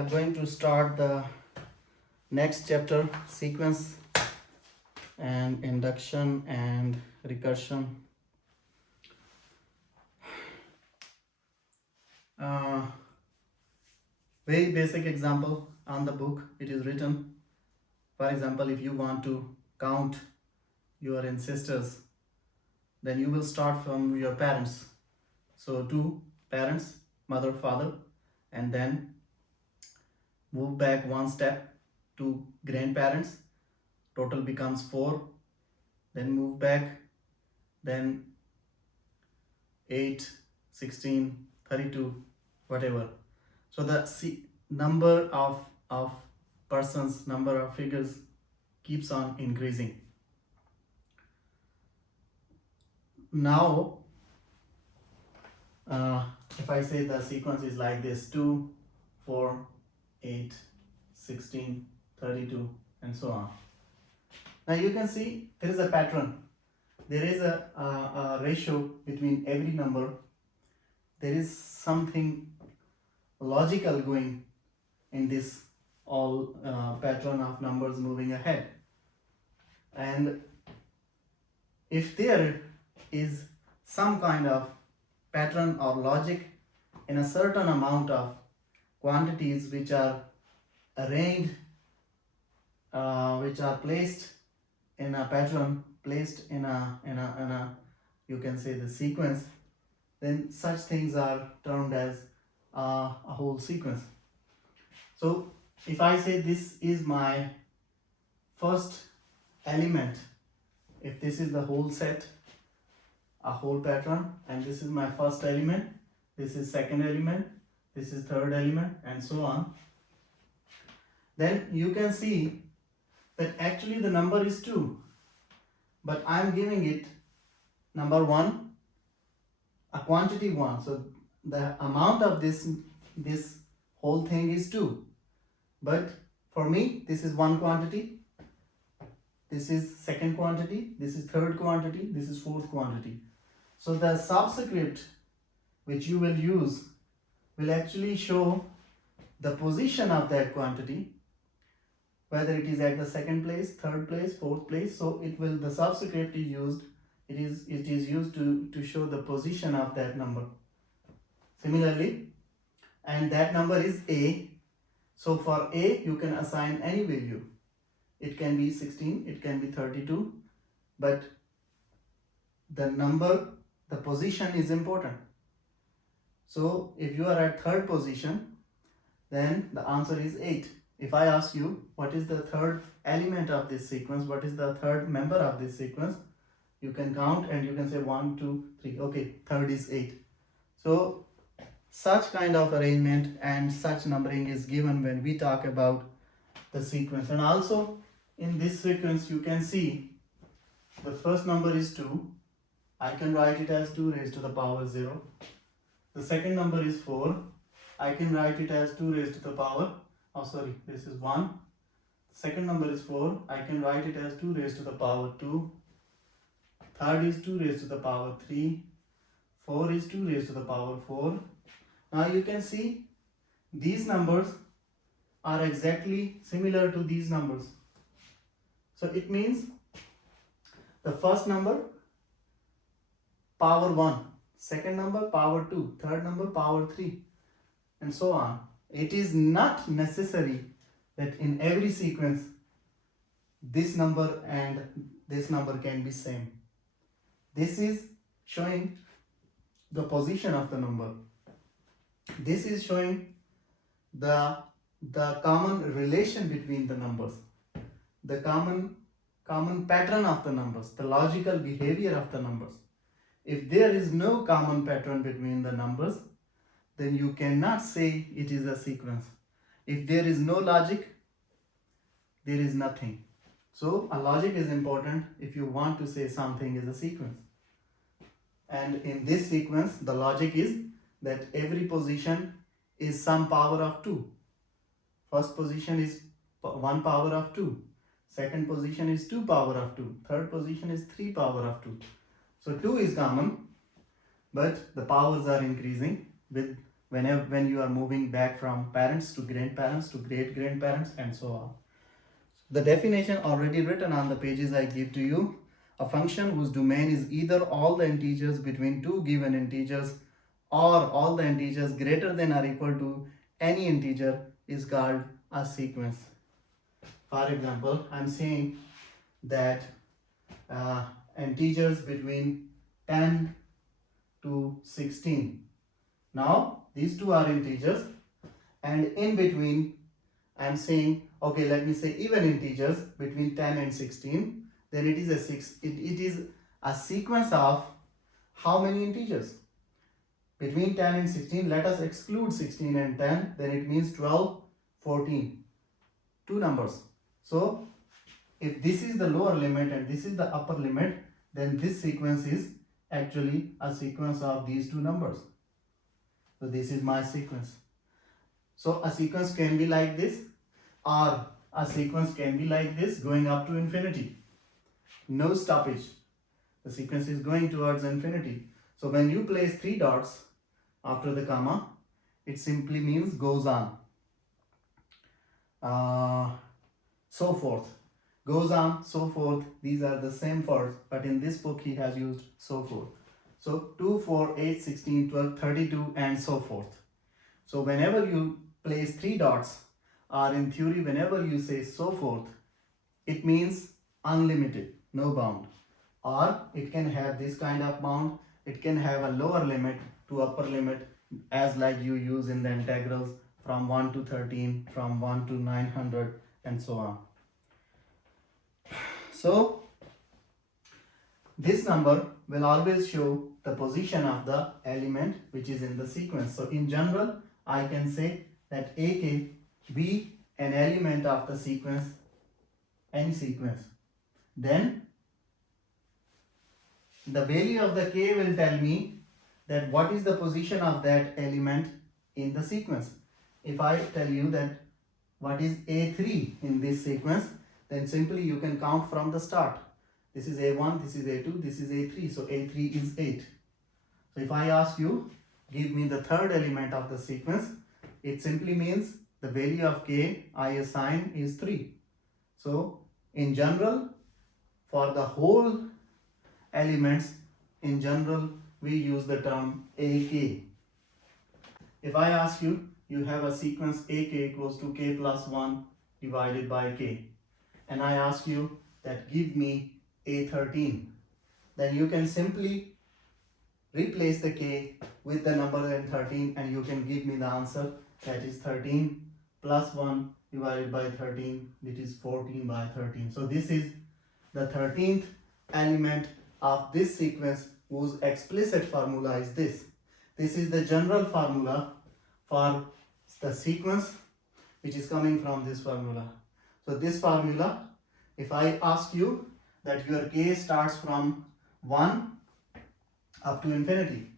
I'm going to start the next chapter, sequence and induction and recursion. Uh, Very basic example on the book. It is written, for example, if you want to count your ancestors, then you will start from your parents. So two parents, mother, father, and then move back one step to grandparents. Total becomes 4. Then move back, then 8, 16, 32, whatever. So the number of persons, number of figures keeps on increasing. Now, if I say the sequence is like this: 2, 4, 8, 16, 32, and so on. Now you can see there is a pattern. There is a ratio between every number. There is something logical going in this all pattern of numbers moving ahead. And if there is some kind of pattern or logic in a certain amount of quantities which are arranged, which are placed in a pattern, placed in a you can say the sequence, then such things are termed as a whole sequence. So if I say this is my first element, if this is the whole set, a whole pattern, and this is my first element, this is second element, this is third element, and so on, then you can see that actually the number is 2, but I am giving it number 1, a quantity 1. So the amount of this whole thing is 2, but for me this is one quantity, this is second quantity, this is third quantity, this is fourth quantity. So the subscript which you will use will actually show the position of that quantity, whether it is at the second place, third place, fourth place. So it will, the subscript is used, it is used to show the position of that number. Similarly, and that number is A. So for A you can assign any value. It can be 16, it can be 32, but the number, the position is important. So if you are at third position, then the answer is 8. If I ask you what is the third element of this sequence, what is the third member of this sequence, you can count and you can say 1, 2, 3. Okay, third is 8. So such kind of arrangement and such numbering is given when we talk about the sequence. And also in this sequence you can see the first number is 2. I can write it as 2 raised to the power 0. The second number is 4. I can write it as 2 raised to the power, this is 1. Second number is 4. I can write it as 2 raised to the power 2. Third is 2 raised to the power 3. 4 is 2 raised to the power 4. Now you can see these numbers are exactly similar to these numbers. So it means the first number power 1, second number power 2, third number power 3, and so on. It is not necessary that in every sequence this number and this number can be same. This is showing the position of the number. This is showing the common relation between the numbers, the common pattern of the numbers, the logical behavior of the numbers. If there is no common pattern between the numbers, then you cannot say it is a sequence. If there is no logic, there is nothing. So a logic is important if you want to say something is a sequence. And in this sequence, the logic is that every position is some power of 2. First position is 1 power of 2. Second position is 2 power of 2. Third position is 3 power of 2. So 2 is common, but the powers are increasing with when you are moving back from parents to grandparents to great grandparents and so on. The definition already written on the pages I give to you. A function whose domain is either all the integers between two given integers or all the integers greater than or equal to any integer is called a sequence. For example, I'm saying that integers between 10 to 16. Now these two are integers, and in between I'm saying, okay, let me say even integers between 10 and 16. Then it is a sequence of how many integers? Between 10 and 16, let us exclude 16 and 10, then it means 12, 14. Two numbers. So if this is the lower limit and this is the upper limit, then this sequence is actually a sequence of these two numbers. So this is my sequence. So a sequence can be like this, or a sequence can be like this, going up to infinity. No stoppage. The sequence is going towards infinity. So when you place 3 dots after the comma, it simply means goes on. So forth. Goes on, so forth. These are the same words, but in this book he has used so forth. So 2, 4, 8, 16, 12, 32 and so forth. So whenever you place 3 dots, or in theory whenever you say so forth, it means unlimited, no bound. Or it can have this kind of bound, it can have a lower limit to upper limit, as like you use in the integrals from 1 to 13, from 1 to 900 and so on. So this number will always show the position of the element which is in the sequence. So in general, I can say that A can be an element of the sequence, any sequence. Then the value of the K will tell me that what is the position of that element in the sequence. If I tell you that what is A3 in this sequence, then simply you can count from the start. This is A1, this is A2, this is A3. So A3 is 8. So if I ask you, give me the third element of the sequence, it simply means the value of K I assign is 3. So in general, for the whole elements, in general, we use the term AK. If I ask you, you have a sequence AK equals to K plus 1 divided by K. And I ask you that give me A13. Then you can simply replace the K with the number in 13 and you can give me the answer, that is 13 plus 1 divided by 13, which is 14 by 13. So this is the 13th element of this sequence whose explicit formula is this. This is the general formula for the sequence which is coming from this formula. So this formula, if I ask you that your K starts from 1 up to infinity,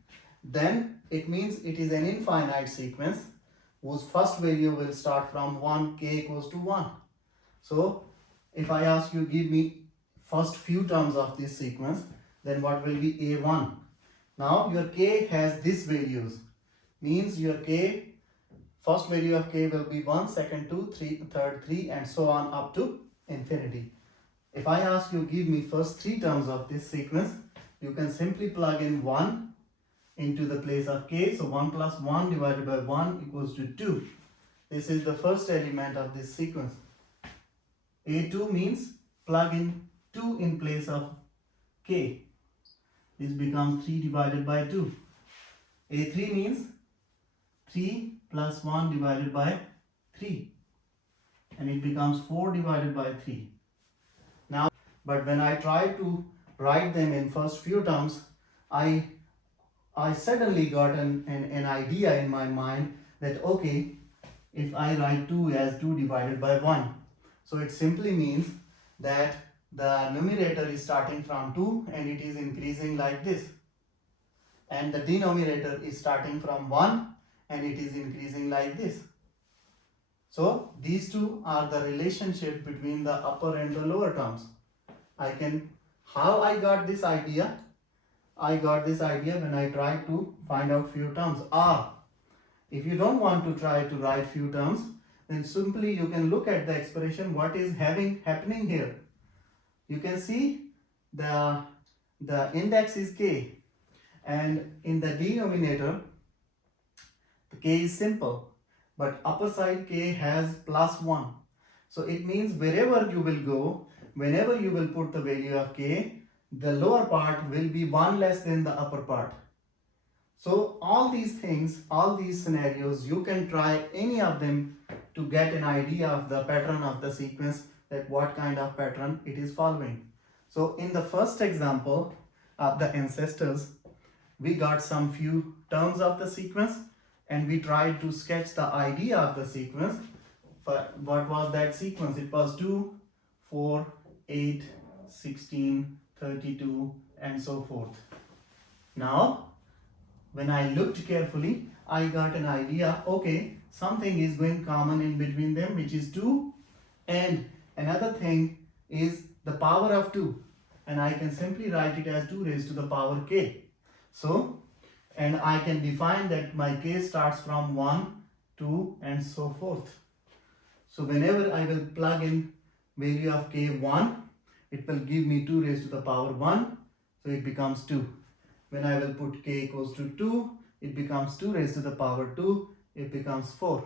then it means it is an infinite sequence whose first value will start from 1, K equals to 1. So if I ask you give me first few terms of this sequence, then what will be A1? Now your K has these values, means your K, first value of K will be 1, second 2, 3, third 3 and so on up to infinity. If I ask you give me first 3 terms of this sequence, you can simply plug in 1 into the place of K. So 1 plus 1 divided by 1 equals to 2. This is the first element of this sequence. A2 means plug in 2 in place of K. This becomes 3 divided by 2. A3 means 3 plus 1 divided by 3. And it becomes 4 divided by 3. Now, but when I try to write them in first few terms, I suddenly got an idea in my mind that okay, if I write 2 as 2 divided by 1, so it simply means that the numerator is starting from 2 and it is increasing like this, and the denominator is starting from 1 and it is increasing like this. So these two are the relationship between the upper and the lower terms. How I got this idea? I got this idea when I tried to find out few terms. If you don't want to try to write few terms, then simply you can look at the expression what is happening here. You can see the index is k, and in the denominator the k is simple, but upper side k has +1. So it means wherever you will go, whenever you will put the value of k, the lower part will be 1 less than the upper part. So all these things, all these scenarios, you can try any of them to get an idea of the pattern of the sequence, that what kind of pattern it is following. So in the first example of the ancestors, we got some few terms of the sequence and we tried to sketch the idea of the sequence. What was that sequence? It was 2, 4, 8, 16, 32 and so forth. Now when I looked carefully, I got an idea, okay, something is going common in between them, which is 2, and another thing is the power of 2, and I can simply write it as 2 raised to the power k. So, and I can define that my k starts from 1, 2 and so forth. So whenever I will plug in value of k 1, it will give me 2 raised to the power 1, so it becomes 2. When I will put k equals to 2, it becomes 2 raised to the power 2, it becomes 4.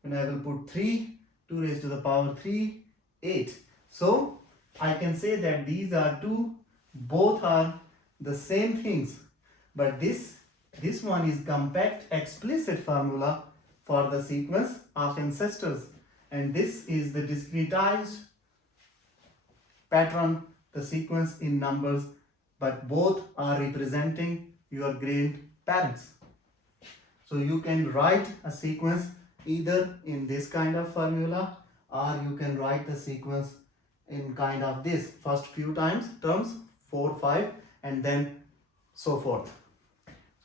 When I will put 3, 2 raised to the power 3, 8. So I can say that these are two, both are the same things, but this one is compact explicit formula for the sequence of ancestors, and this is the discretized pattern, the sequence in numbers, but both are representing your grandparents. So you can write a sequence either in this kind of formula, or you can write the sequence in kind of this, first few times terms 4, 5 and then so forth.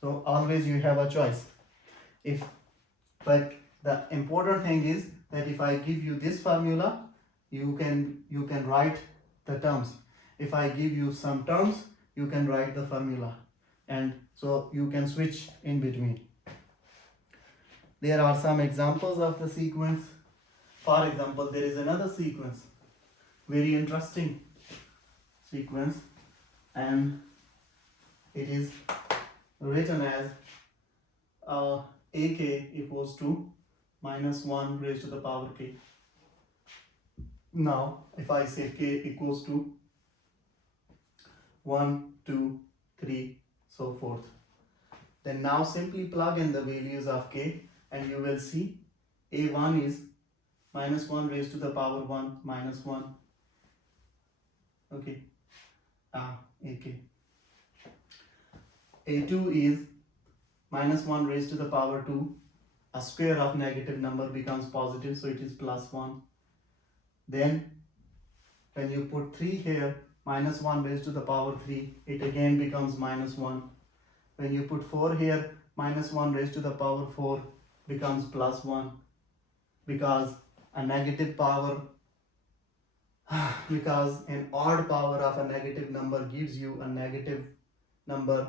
So always you have a choice. But the important thing is that if I give you this formula, you can write the terms. If I give you some terms, you can write the formula, and so you can switch in between. There are some examples of the sequence. For example, there is another sequence, very interesting sequence, and it is written as ak equals to -1 raised to the power k. Now if I say k equals to 1, 2, 3, so forth, then now simply plug in the values of k and you will see a1 is -1 raised to the power 1 minus 1, okay, ak. a2 is -1 raised to the power 2, a square of negative number becomes positive, so it is +1. Then when you put 3 here, -1 raised to the power 3, it again becomes -1. When you put 4 here, -1 raised to the power 4 becomes +1, because a negative power, because an odd power of a negative number gives you a negative number,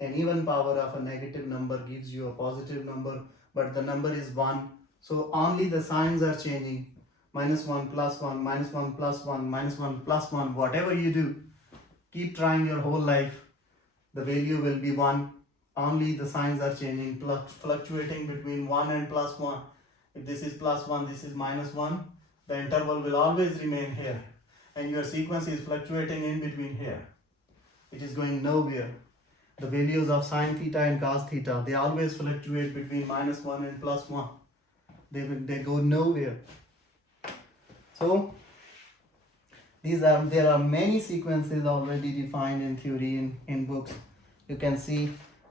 an even power of a negative number gives you a positive number, but the number is 1, so only the signs are changing. -1 plus 1, -1 plus 1, -1 plus 1, whatever you do, keep trying your whole life, the value will be 1, only the signs are changing, fluctuating between 1 and +1. If this is +1, this is -1, the interval will always remain here, and your sequence is fluctuating in between here. It is going nowhere. The values of sine theta and cos theta, they always fluctuate between -1 and +1. They go nowhere. So there are many sequences already defined in theory in books. You can see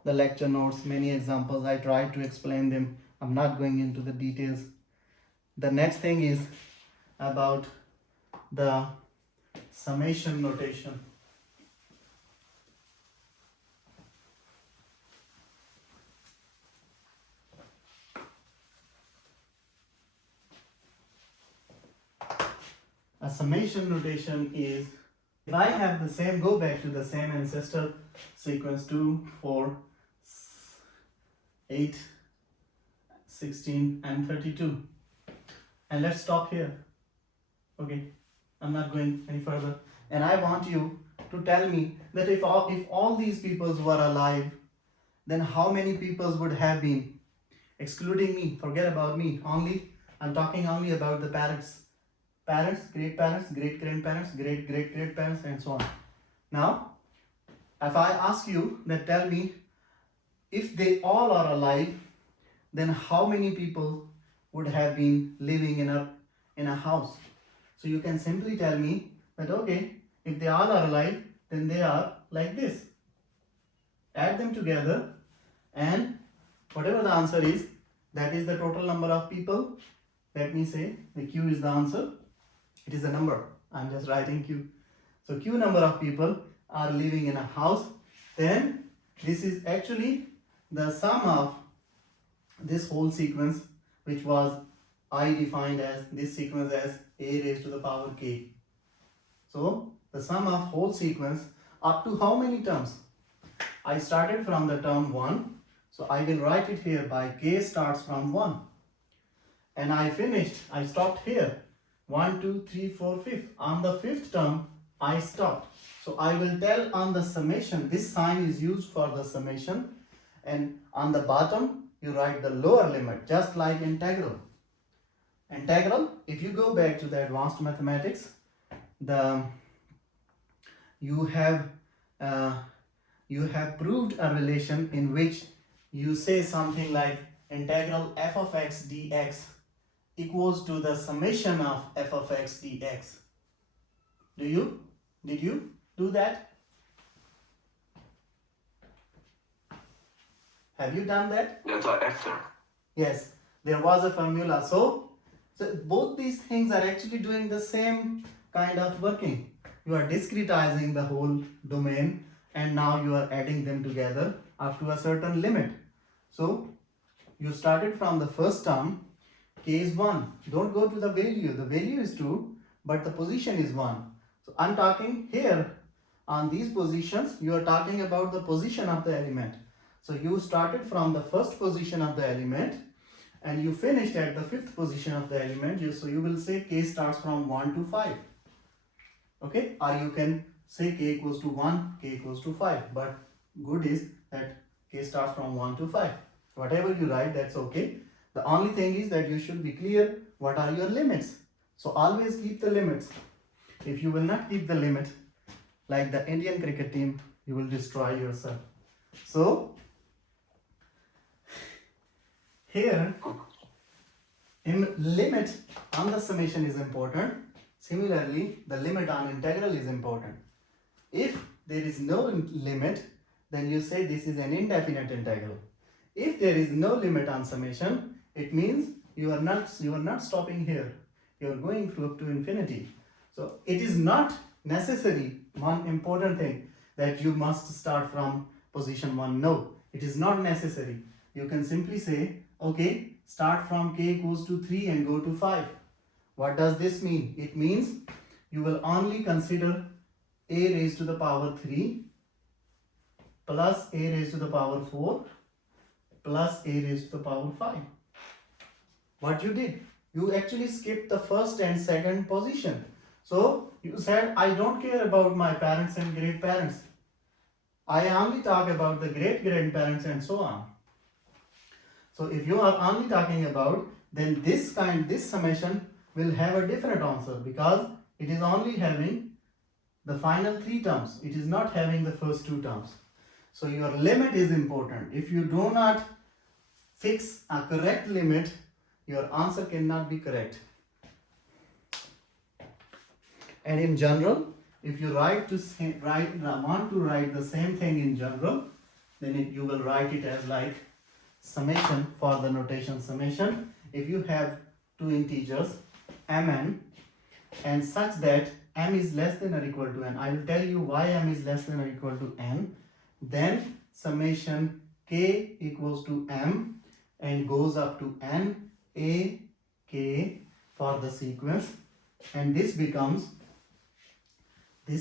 the lecture notes, many examples. I tried to explain them. I'm not going into the details. The next thing is about the summation notation. A summation notation is, if I have the same, go back to the same ancestor sequence 2, 4, 8, 16 and 32. And let's stop here. Okay, I'm not going any further. And I want you to tell me that if all these peoples were alive, then how many peoples would have been, excluding me, forget about me, I'm talking only about the parents, great parents, great grandparents, great great great parents, and so on. Now, if I ask you that tell me, if they all are alive, then how many people would have been living in a house? So you can simply tell me that okay, if they all are alive, then they are like this. Add them together, and whatever the answer is, that is the total number of people. Let me say the Q is the answer. It is a number. I'm just writing Q. So Q number of people are living in a house. Then this is actually the sum of this whole sequence, which was I defined as this sequence as a raised to the power k. So the sum of whole sequence up to how many terms? I started from the term 1. So I will write it here by k starts from 1. And I stopped here. 1, 2, 3, 4, 5th. On the 5th term, I stopped. So I will tell on the summation, this sign is used for the summation. And on the bottom, you write the lower limit, just like integral. Integral, if you go back to the advanced mathematics, you have proved a relation in which you say something like integral f of x dx equals to the summation of f of x dx. Did you do that? Have you done that? Delta f, sir. Yes, there was a formula. So both these things are actually doing the same kind of working. You are discretizing the whole domain, and now you are adding them together up to a certain limit. So you started from the first term, k is 1. Don't go to the value. The value is 2, but the position is 1. So I'm talking here on these positions, you are talking about the position of the element. So you started from the first position of the element and you finished at the 5th position of the element. So you will say k starts from 1 to 5. Okay, or you can say k equals to 1, k equals to 5. But good is that k starts from 1 to 5. Whatever you write, that's okay. The only thing is that you should be clear what are your limits. So always keep the limits. If you will not keep the limit, like the Indian cricket team, you will destroy yourself. So here, in limit on the summation is important. Similarly, the limit on integral is important. If there is no limit, then you say this is an indefinite integral. If there is no limit on summation, it means you are not stopping here. You are going through up to infinity. So it is not necessary, one important thing, that you must start from position 1. No, it is not necessary. You can simply say, okay, start from k equals to 3 and go to 5. What does this mean? It means you will only consider a raised to the power 3 plus a raised to the power 4 plus a raised to the power 5. What you did? You actually skipped the first and second position. So you said, I don't care about my parents and great parents. I only talk about the great grandparents and so on. So if you are only talking about, then this summation will have a different answer because it is only having the final 3 terms. It is not having the first 2 terms. So your limit is important. If you do not fix a correct limit, your answer cannot be correct. And in general, if you want to write the same thing in general, then you will write it as like summation for the notation summation. If you have 2 integers mn and such that m is less than or equal to n, I will tell you why m is less than or equal to n, then summation k equals to m and goes up to n a k for the sequence, and this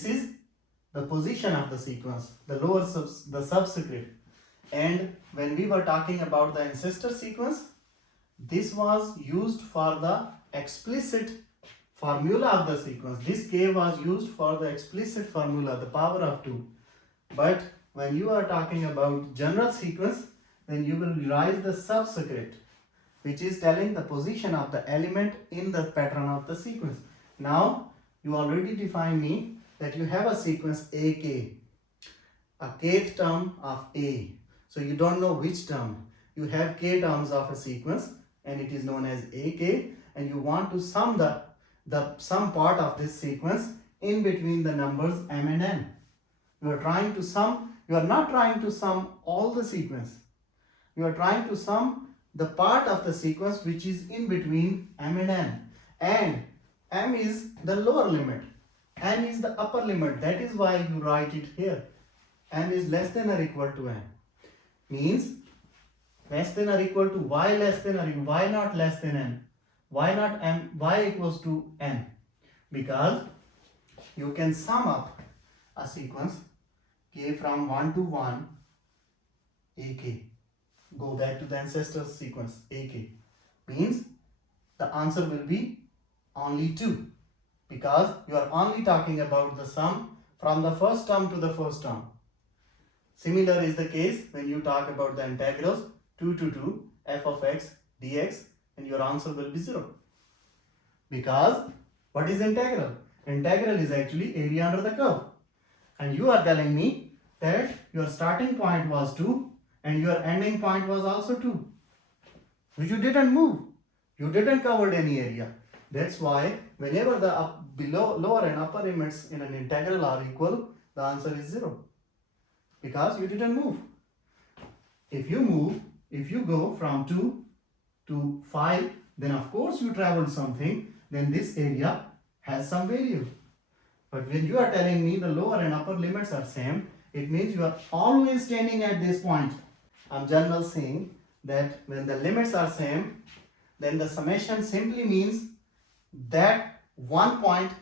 is the position of the sequence, the subscript. And when we were talking about the ancestor sequence, This was used for the explicit formula of the sequence. This k was used for the explicit formula, the power of 2. But when you are talking about general sequence, then you will write the subscript, which is telling the position of the element in the pattern of the sequence. Now, you already defined me that you have a sequence AK, a kth term of A. So you don't know which term. You have k terms of a sequence and it is known as AK, and you want to sum the sum part of this sequence in between the numbers m and n. You are trying to sum, you are not trying to sum all the sequence. You are trying to sum the part of the sequence which is in between m and n. And m is the lower limit, n is the upper limit. That is why you write it here. M is less than or equal to n. Means less than or equal to y less than or y not less than n. Why not m? Y equals to n? Because you can sum up a sequence k from 1 to 1 AK. Go back to the ancestor sequence AK. Means the answer will be only 2, because you are only talking about the sum from the first term to the first term. Similar is the case when you talk about the integrals 2 to 2 f of x dx, and your answer will be 0. Because what is integral? Integral is actually area under the curve. And you are telling me that your starting point was 2 and your ending point was also 2. Which you didn't move. You didn't cover any area. That's why whenever the lower and upper limits in an integral are equal, the answer is 0. Because you didn't move. If you move, if you go from 2 to 5, then of course you traveled something, then this area has some value. But when you are telling me the lower and upper limits are same, it means you are always standing at this point. I'm generally saying that when the limits are same, then the summation simply means that one point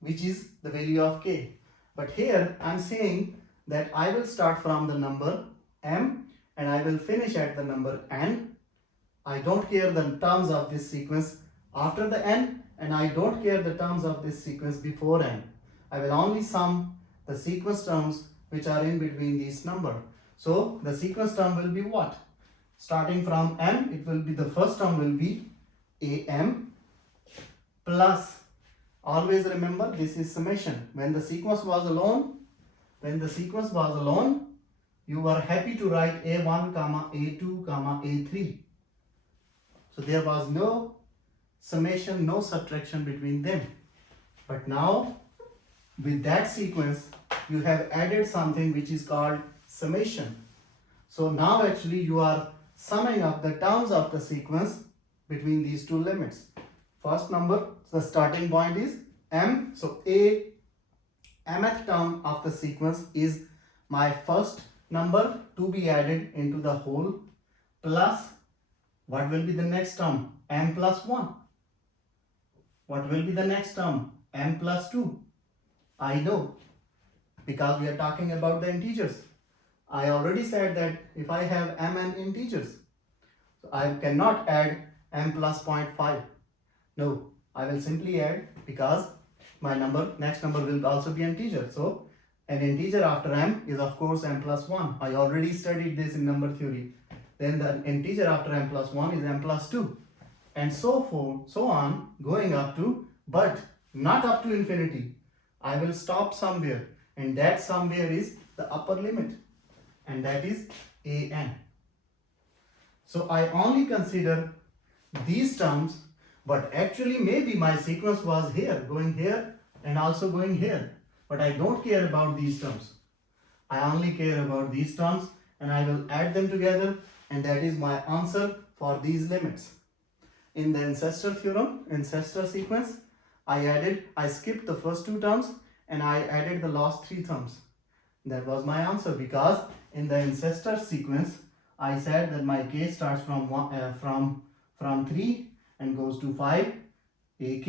which is the value of k. But here I'm saying that I will start from the number m and I will finish at the number n. I don't care the terms of this sequence after the n, and I don't care the terms of this sequence before n. I will only sum the sequence terms which are in between these numbers. So the sequence term will be what? Starting from m, it will be, the first term will be am plus, always remember this is summation. When the sequence was alone, you were happy to write a1 comma a2 comma a3. So there was no summation, no subtraction between them. But now with that sequence you have added something which is called summation. So now actually you are summing up the terms of the sequence between these two limits. First number, the starting point is m. So mth term of the sequence is my first number to be added into the whole, plus what will be the next term? M plus 1. What will be the next term? M plus 2. I know, because we are talking about the integers. I already said that if I have m and integers, so I cannot add m plus 0.5. No, I will simply add, because my next number will also be integer. So an integer after m is of course m plus 1. I already studied this in number theory. Then the integer after m plus 1 is m plus 2. And so on, going up to, but not up to infinity. I will stop somewhere, and that somewhere is the upper limit, and that is an. So I only consider these terms, but actually maybe my sequence was here, going here and also going here, but I don't care about these terms. I only care about these terms, and I will add them together, and that is my answer for these limits. In the ancestor theorem, ancestor sequence, I skipped the first two terms and I added the last three terms. That was my answer, because in the ancestor sequence, I said that my k starts from 3 and goes to 5 AK,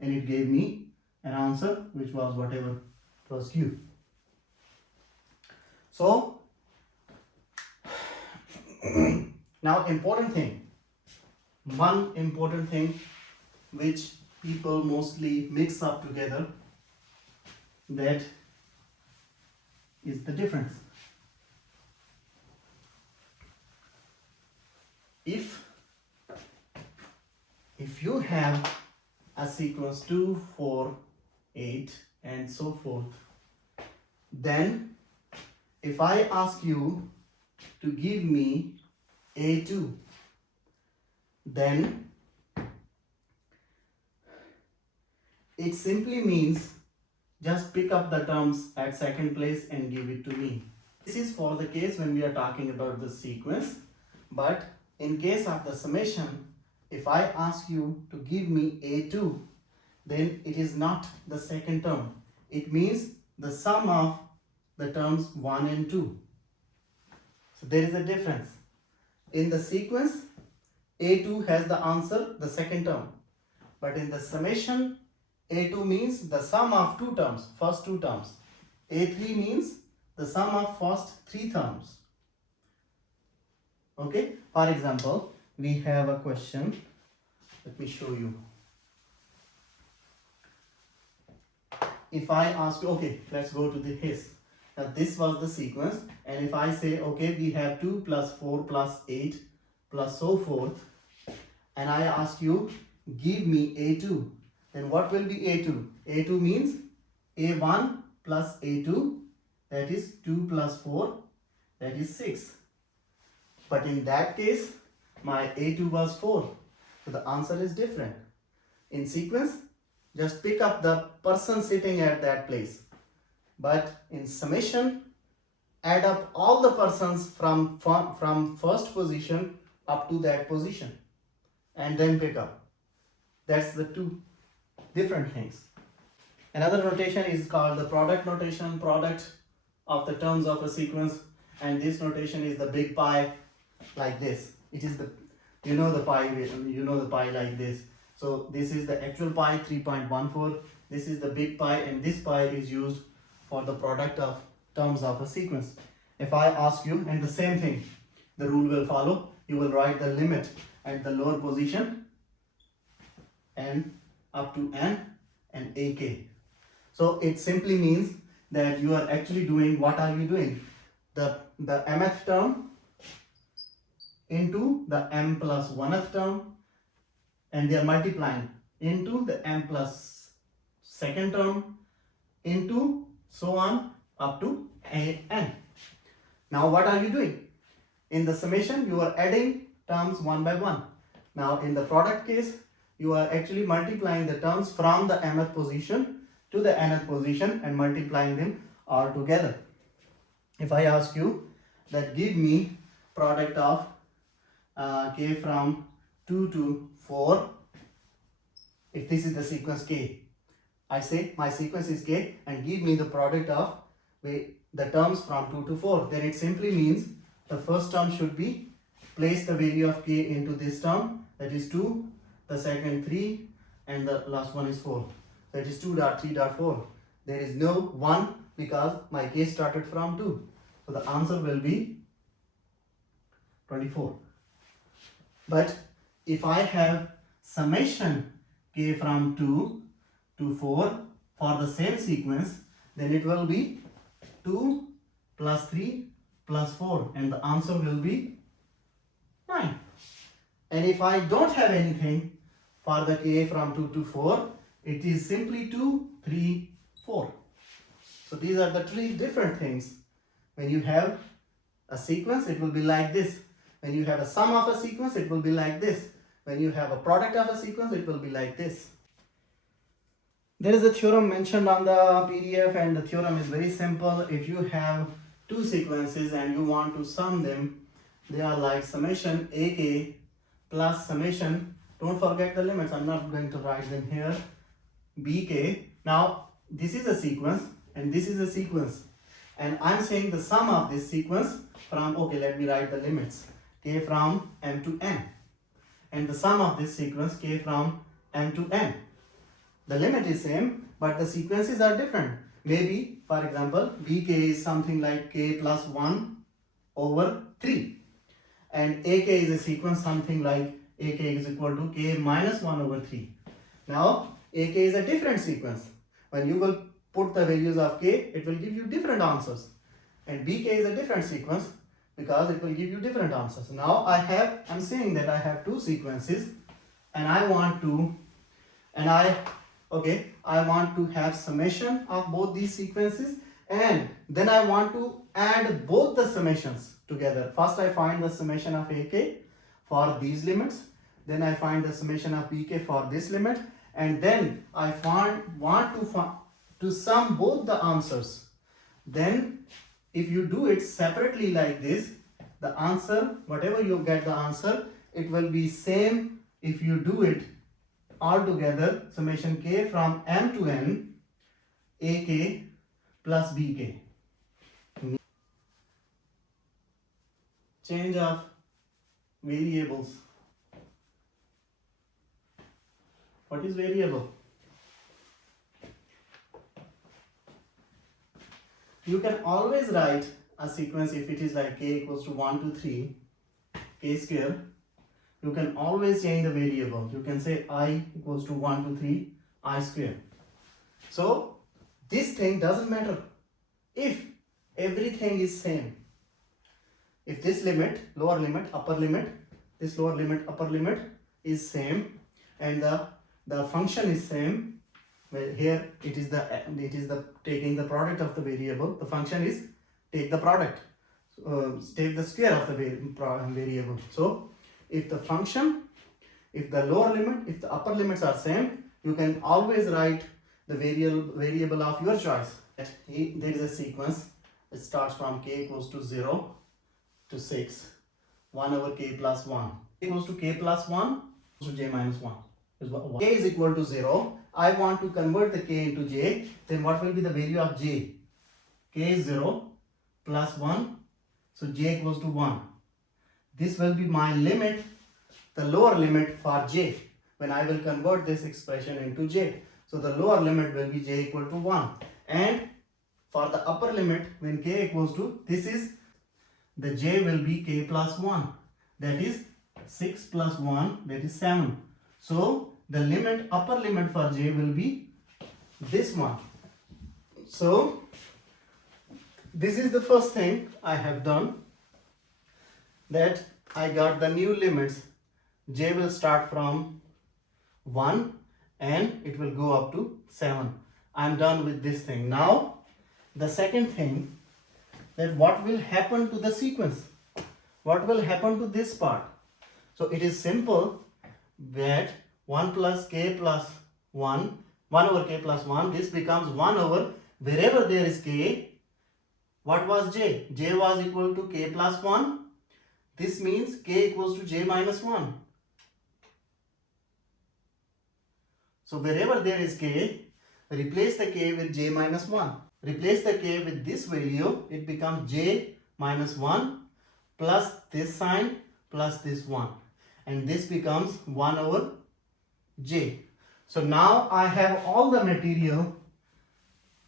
and it gave me an answer which was whatever was q. So now important thing, one important thing which people mostly mix up together, that is the difference. If you have a sequence 2, 4, 8 and so forth, then if I ask you to give me A2, then it simply means just pick up the terms at second place and give it to me. This is for the case when we are talking about the sequence, but in case of the summation, if I ask you to give me A2, then it is not the second term. It means the sum of the terms 1 and 2. So there is a difference. In the sequence, A2 has the answer, the second term. But in the summation, A2 means the sum of two terms, first two terms. A3 means the sum of first three terms. Okay, for example, we have a question. Let me show you. If I ask you, okay, let's go to the his. Now this was the sequence, and if I say, okay, we have 2 plus 4 plus 8 plus so forth, and I ask you, give me A2, then what will be A2? A2 means A1 plus A2, that is 2 plus 4, that is 6. But in that case, my A2 was 4. So the answer is different. In sequence, just pick up the person sitting at that place. But in summation, add up all the persons from first position up to that position and then pick up. That's the two different things. Another notation is called the product notation, product of the terms of a sequence, and this notation is the big pi, like this. It is the, you know the pi like this. So this is the actual pi 3.14. This is the big pi, and this pi is used for the product of terms of a sequence. If I ask you, and the same thing, the rule will follow. You will write the limit at the lower position and up to n and ak. So it simply means that you are actually doing, what are you doing? The mth term into the m plus 1th term, and they are multiplying into the m plus second term into so on up to n. Now what are you doing? In the summation, you are adding terms one by one. Now in the product case, you are actually multiplying the terms from the mth position to the nth position and multiplying them all together. If I ask you that give me product of k from 2 to 4, if this is the sequence k, I say my sequence is k and give me the product of the terms from 2 to 4, then it simply means the first term should be, place the value of k into this term, that is 2, the second 3, and the last one is 4, that is 2.3.4. There is no 1 because my k started from 2, so the answer will be 24. But if I have summation k from 2 to 4 for the same sequence, then it will be 2 plus 3 plus 4, and the answer will be 9. And if I don't have anything for the k from 2 to 4, it is simply 2, 3, 4. So these are the three different things. When you have a sequence, it will be like this. When you have a sum of a sequence, it will be like this. When you have a product of a sequence, it will be like this. There is a theorem mentioned on the PDF, and the theorem is very simple. If you have two sequences and you want to sum them, they are like summation ak plus summation, don't forget the limits, I'm not going to write them here, bk. Now this is a sequence and this is a sequence, and I'm saying the sum of this sequence from, okay, let me write the limits, k from m to n, and the sum of this sequence k from m to n. The limit is same, but the sequences are different. Maybe, for example, bk is something like k plus 1 over 3, and ak is a sequence something like ak is equal to k minus 1 over 3. Now ak is a different sequence. When you will put the values of k, it will give you different answers. And bk is a different sequence because it will give you different answers. Now I'm saying that I have two sequences and I want to have summation of both these sequences, and then I want to add both the summations together. First I find the summation of ak for these limits, then I find the summation of bk for this limit, and then I want to sum both the answers. Then if you do it separately like this, the answer, whatever you get the answer, it will be same if you do it all together, summation k from m to n, ak plus bk. Change of variables. What is variable? You can always write a sequence if it is like k equals to 1 to 3, k square. You can always change the variable. You can say I equals to 1 to 3, I square. So this thing doesn't matter if everything is same. If this limit, lower limit, upper limit, this lower limit, upper limit is same, and the function is same. Well, here it is the taking the product of the variable. The function is take the product, take the square of the variable. So if the function, if the lower limit, if the upper limits are same, you can always write the variable of your choice. There is a sequence. It starts from k equals to 0 to 6, 1 over k plus 1. Equals to k plus 1 to j minus 1. K is equal to 0. I want to convert the k into j. Then what will be the value of j? K is 0 plus 1. So j equals to 1. This will be my limit, the lower limit for j, when I will convert this expression into j. So the lower limit will be j equal to 1. And for the upper limit, when k equals to, this is, the j will be k plus 1. That is 6 plus 1, that is 7. So the limit, upper limit for j will be this one. So this is the first thing I have done, that I got the new limits. J will start from 1 and it will go up to 7. I'm done with this thing. Now the second thing, that what will happen to the sequence? What will happen to this part? So it is simple, that 1 plus k plus 1, 1 over k plus 1, this becomes 1 over, wherever there is k, what was j? J was equal to k plus 1. This means k equals to j minus 1. So wherever there is k, replace the k with j minus 1. Replace the k with this value, it becomes j minus 1 plus this sign plus this 1. And this becomes 1 over j. So now I have all the material,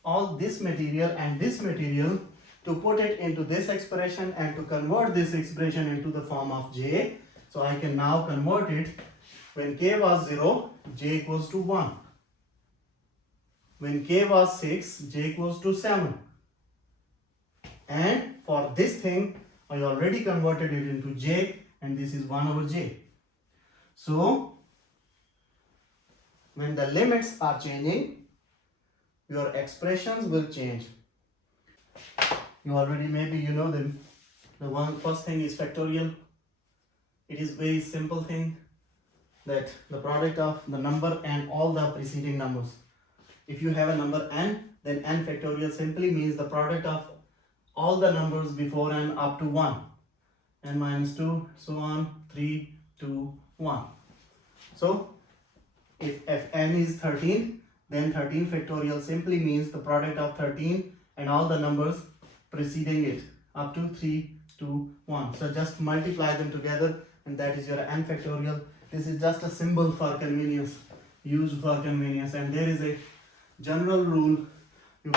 all this material and this material, to put it into this expression and to convert this expression into the form of j. So I can now convert it. When k was 0, j equals to 1. When k was 6, j equals to 7. And for this thing, I already converted it into j, and this is 1 over j. So when the limits are changing, your expressions will change. You already, maybe you know them. The first thing is factorial. It is very simple thing, that the product of the number and all the preceding numbers. If you have a number n, then n factorial simply means the product of all the numbers before n up to 1. N minus 2, so on, 3, 2, 1. So if n is 13, then 13 factorial simply means the product of 13 and all the numbers preceding it up to 3, 2, 1. So just multiply them together and that is your n factorial. This is just a symbol for convenience, used for convenience, and there is a general rule. You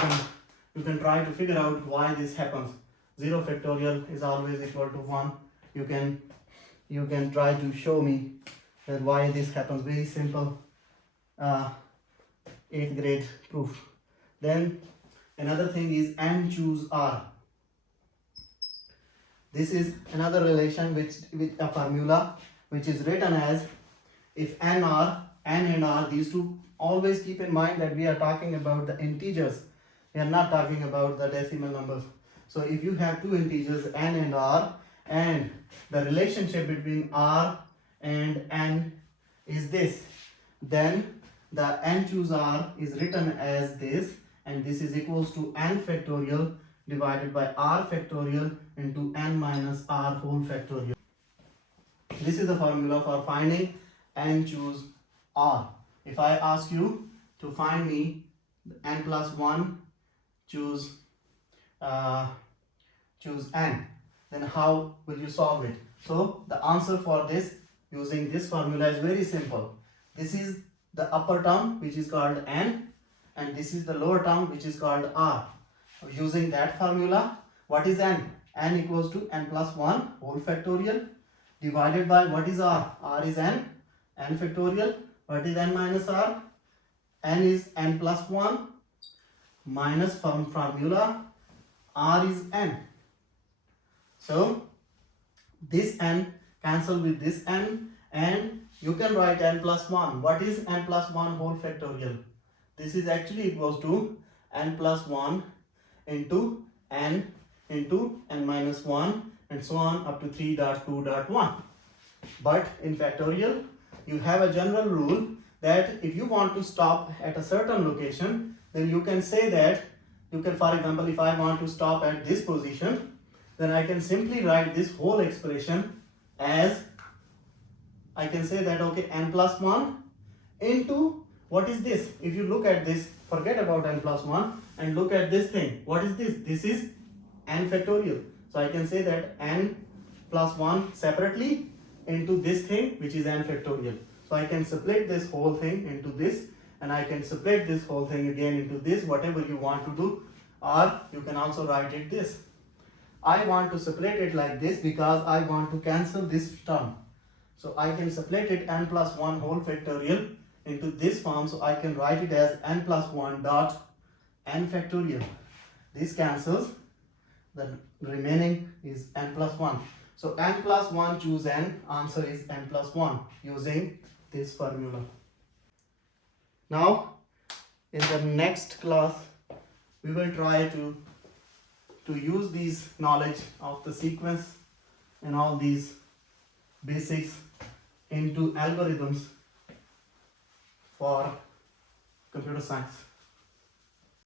can try to figure out why this happens. 0 factorial is always equal to 1. You can try to show me that why this happens. Very simple 8th grade proof. Then another thing is n choose r. This is another relation with a formula which is written as if n and r, these two, always keep in mind that we are talking about the integers. We are not talking about the decimal numbers. So if you have two integers n and r, and the relationship between r and n is this, then the n choose r is written as this, and this is equals to n factorial divided by r factorial into n minus r whole factorial. This is the formula for finding n choose r. If I ask you to find me n plus 1 choose n, then how will you solve it? So the answer for this using this formula is very simple. This is the upper term which is called n, and this is the lower term which is called r. Using that formula, what is n? N equals to n plus 1 whole factorial divided by what is r? R is n factorial. What is n minus r? N is n plus 1 minus from formula r is n. So this n cancel with this n, and you can write n plus 1. What is n plus 1 whole factorial? This is actually equals to n plus 1 into n minus 1 and so on up to 3.2.1. But in factorial, you have a general rule that if you want to stop at a certain location, then you can say that, you can, for example, if I want to stop at this position, then I can simply write this whole expression as, I can say that, okay, n plus 1 into, what is this? If you look at this, forget about n plus 1 and look at this thing. What is this? This is n factorial. So I can say that n plus 1 separately into this thing which is n factorial. So I can split this whole thing into this, and I can split this whole thing again into this, whatever you want to do, or you can also write it this. I want to split it like this because I want to cancel this term. So I can split it n plus 1 whole factorial into this form, so I can write it as n plus 1 dot n factorial. This cancels, the remaining is n plus 1. So n plus 1 choose n, answer is n plus 1 using this formula. Now in the next class we will try to use these knowledge of the sequence and all these basics into algorithms for computer science.